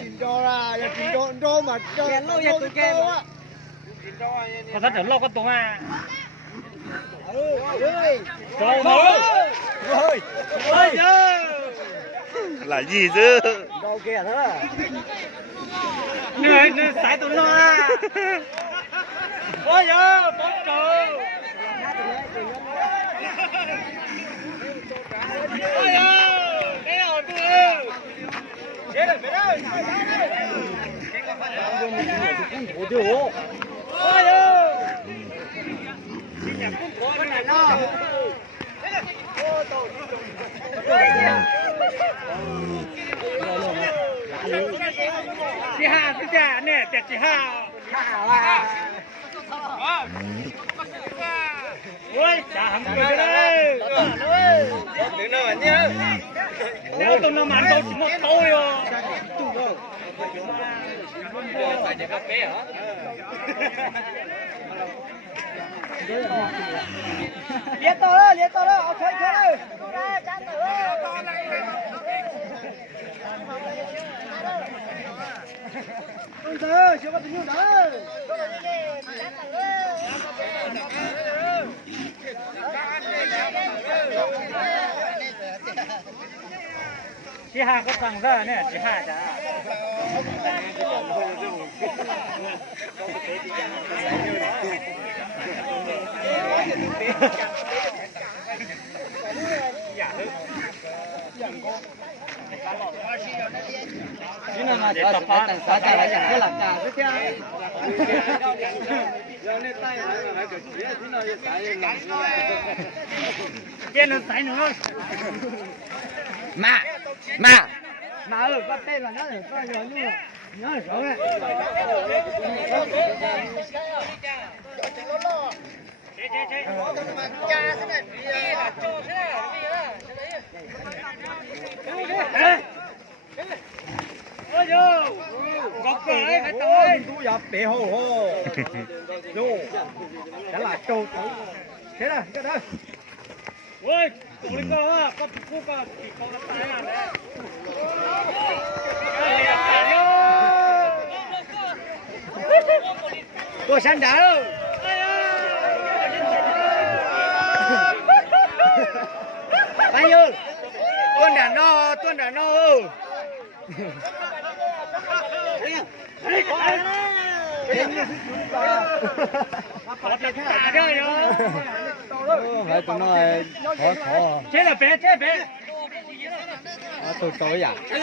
Chín đô là chín đô mà đô á. Có rất là lâu có tụng à. Trời ơi. Ôi. Là gì chứ? Đâu kìa đó. Nơi sải tụng lo à. Ôi giời, bóng trời. Ôi giời, cái nào tôi ơi. Chết rồi, chết rồi. Ủa chưa hổ. Ôi giời. Xin nhạc cũng có bên này nó. Chị Hà xin chào nè, chị Hà. Ôi, chả hẳn cười đây. Đừng nào anh nhớ. Nếu tôi làm ăn đâu chỉ một tôi rồi. Liệt to đó, ok thôi. Ôi giời ơi, chưa có bao nhiêu đó. Chị Hà có thằng ra nè, chị Hà chả. Chứ nào mà cho tặng xóa trả lại chẳng có làm trả thế chứ. Trên nó sải nữa. Mà có tên là nó để coi rồi nhưng nhớ là rõ đấy. Ôi giời, gọt cửa đấy phải tới. Tú dập bể hồ hồ. Vô, cái là trâu trâu. Thế này, cái đó. Ôi, tụi đi coi á, có phút có chỉ có nó tái à đấy. Tôi sang đá đâu. Bao nhiêu? Tuần đàn no. Phải tụi nó khó. Chết là bé. Tôi tối à? Chết.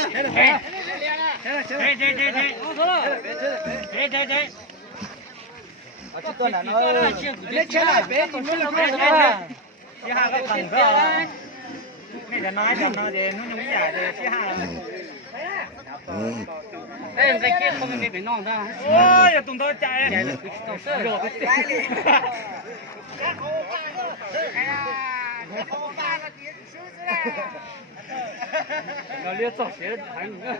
Tuần đàn no. Lấy chết lại bé thì mới là Chị Hà có thằng ra. Này là nói chồng nó thì nó nhúng giả thì chị Hà. Đây cái kia không bị non ra. Ôi, giờ tụi tôi chạy. Rồi. Nó liên tục sẽ thành nữa.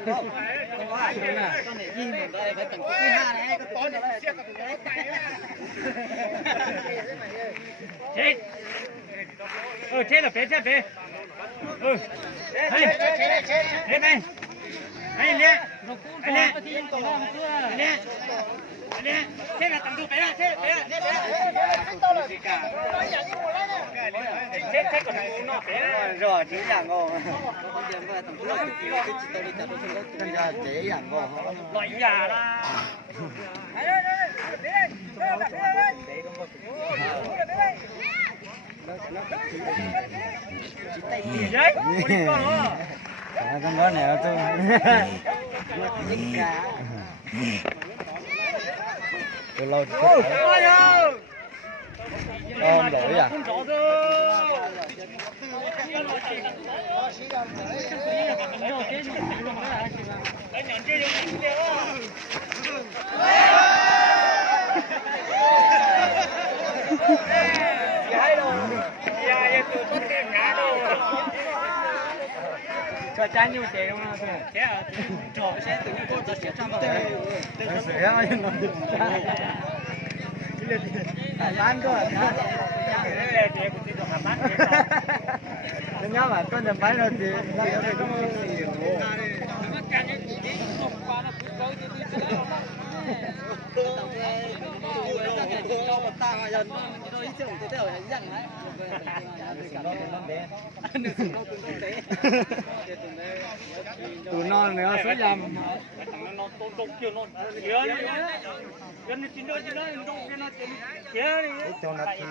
Chết. Chết là bé. Chết này. Anh nè. Thế là tầm tu bé là thế. Chết còn nó bé. Rồi chỉ là ngon. Chỉ là ngon. Loại già là. Gì đấy? Không có nè tôi. Tôi lâu Ôi lỗi à? Cho trái nhiều tiền không nào? Thế à? Trò sẽ tự nhiên tôi sẽ trong vào đây. Sẽ mà nhưng mà bán cơ à? Nhớ mà con nhà bán rồi thì nó có gì tụi non nữa số dầm nó tốt kiểu nó gần chín đôi chín đôi nó kia đi cho nó thiếu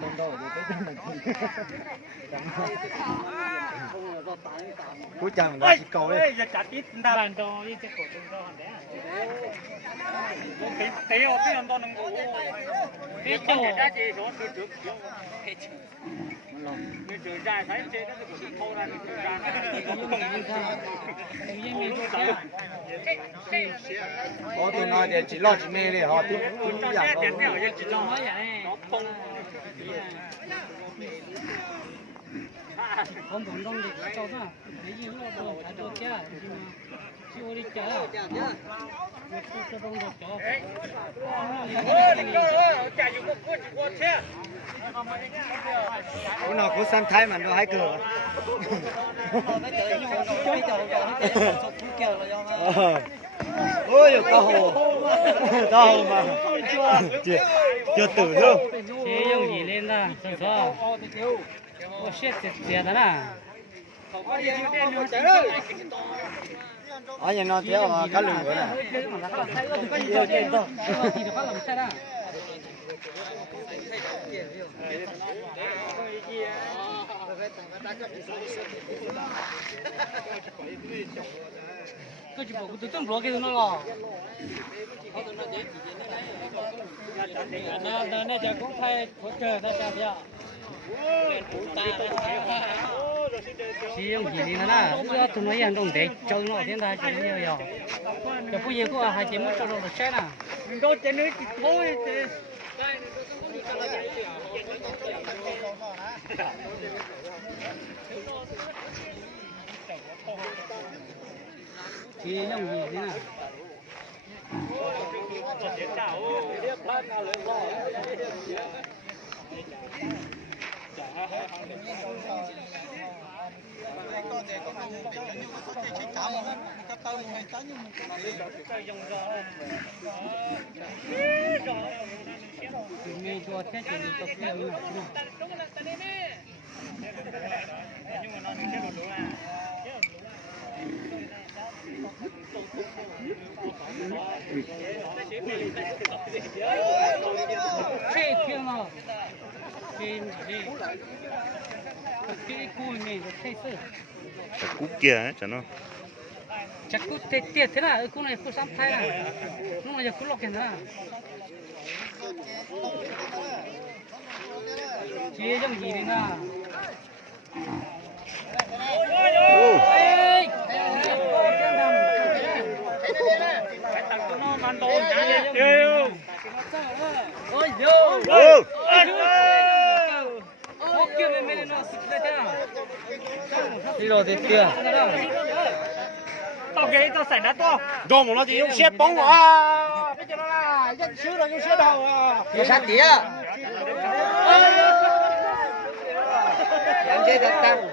đông đâu thì cái mình cuối chừng đã chỉ cầu đấy giờ chặt ít ta bàn cho ít cái cổ tung cho hẳn đấy cái ở cái anh to nó ngủ cái chỗ ra chỉ số từ trước người chơi ra thấy chơi nó cũng thâu ra người ra có tụi nó thì chỉ lo chỉ mê đi họ tụi cho giảm xe tiền đâu nào chỉ cho nó không không muốn đông được cho nó cái gì nó đâu phải cho kia chưa đi kia cho đông được cho tụi nó có săn thái mà nó hay cửa ôi tao hồ mà chưa tử đâu chế dùng gì lên ra sao sao ô shit chết đó nè ở nhà nó theo mà cá lửa nè yêu trên to cái chỉ bảo cái tôm lúa cái nó lò nè giờ cũng thay hỗ trợ ta sao vậy chỉ dùng gì đi nè giờ tụi nó ăn đông để cho nó thiên ta chỉ nhiều rồi giờ bây giờ có hai chỉ muốn cho nó được chết nè mình có chơi nữa thôi chỉ dùng gì đi nè mình cho thế chỉ tập theo nữa chơi theo nó cái cùi mình thấy sự cú kia cho nó chắc cú tiệt tiệt thế nào cú này cú sắm thay à nó mà giờ cú lọc thế nào chia trong gì đấy nè ôi vô kia mình nó xịt đây thế đi rồi thì kia tao ghế tao xảy ra to đồ một nó thì dùng xe bóng à bây giờ nó là dân sứ là dùng xe đầu à xe sát tía làm gì thật tăng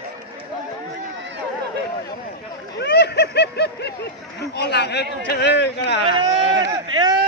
con làng hơi cũng chơi cái là